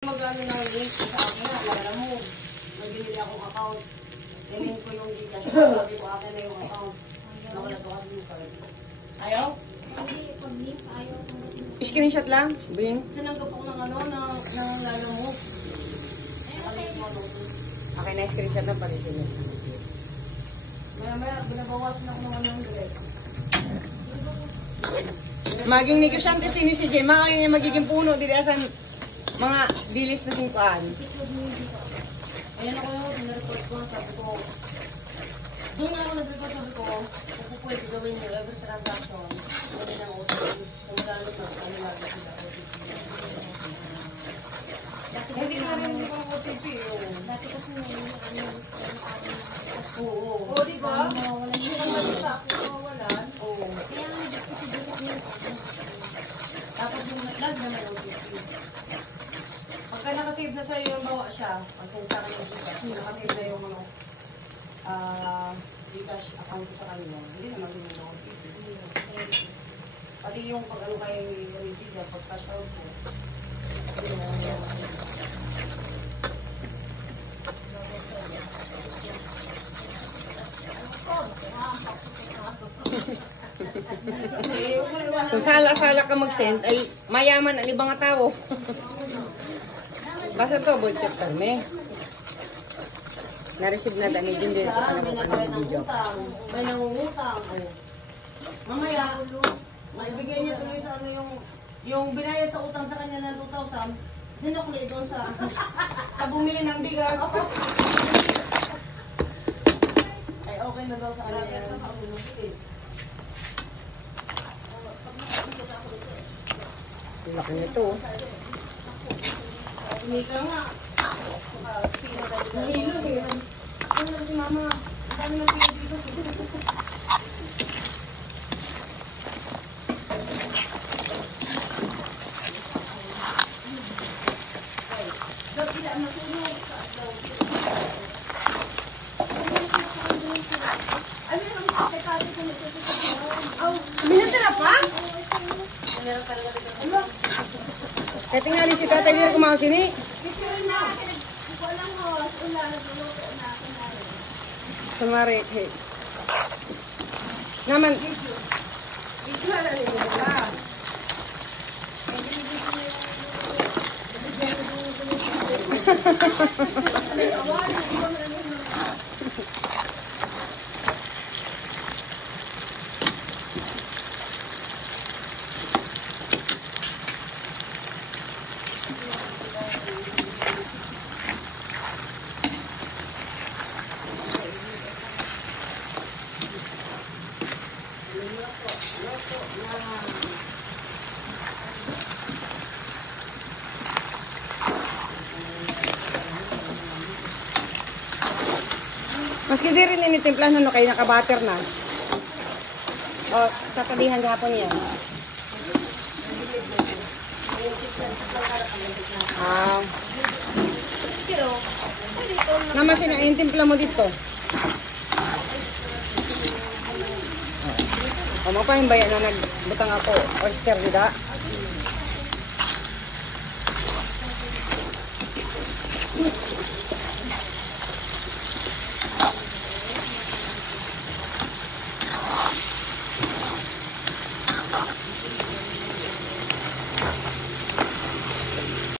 Magano ng link sa akin na, alam mo, may binili akong account. Tingin ko yung Gcash. Sabi ko akin na yung account. Nawala to kasi yung card. Ayaw? Hindi, pag link, ayaw. Screenshot lang, Bing. Sinanggap ako ng ano, ng lalo mo. Okay na, screenshot lang pa rin sila. Maya, binabawasan ako ng anong direct. Maging negosyante sini si Jay. Magiging puno dili asan mga bilis na singkuan. Ayan ako yung pinareport ko. Sabi ko, doon ako nag-report, sabi ko, kung pwede gawin nyo every transaction, pwede ng OTP. Kung magano to, ano lagi sila OTP. Hindi ka rin hindi kong OTP. Dati kasi ngayon, Oo. Oo, di ba? Hindi ka malita ako mawalan. Oo. Kaya nga, hindi ko siguro niyo. Tapos yung lag na may OTP. Pagka nakasave na sa'yo yung bawa siya, pag sa akin yung Gcash, nakasave na yung mga Gcash account ko sa kanila, hindi naman yung mga OTP. Pati yung pag ano kayo yung Gcash, pag cash out ko, Kung sala-sala ka mag-send, ay mayaman ang ibang tao. Basta to, boy, check kami. Na-receive na dami din dito ka na mga video. may nangungutang. Mamaya, maibigay niya tuloy sa ano yung binayad sa utang sa kanya na 2,000, sinukli doon sa bumili ng bigas. Ay, okay na daw sa kanya. Laki nito. Hindi ka nga. Nahilo eh. Ano na si mama? Ang dami ng pinag-bigas. Binatira pa? Kaya tingali si tatay dito kumakas sini. Kumari. Naman. Maski di rin initimplahan no, kayo nakabatter na. O, tatabihan gapon yan. Naman siya na, intimpla mo dito. O, mapahimbaya na nagbutang ako. Oyster, di ba?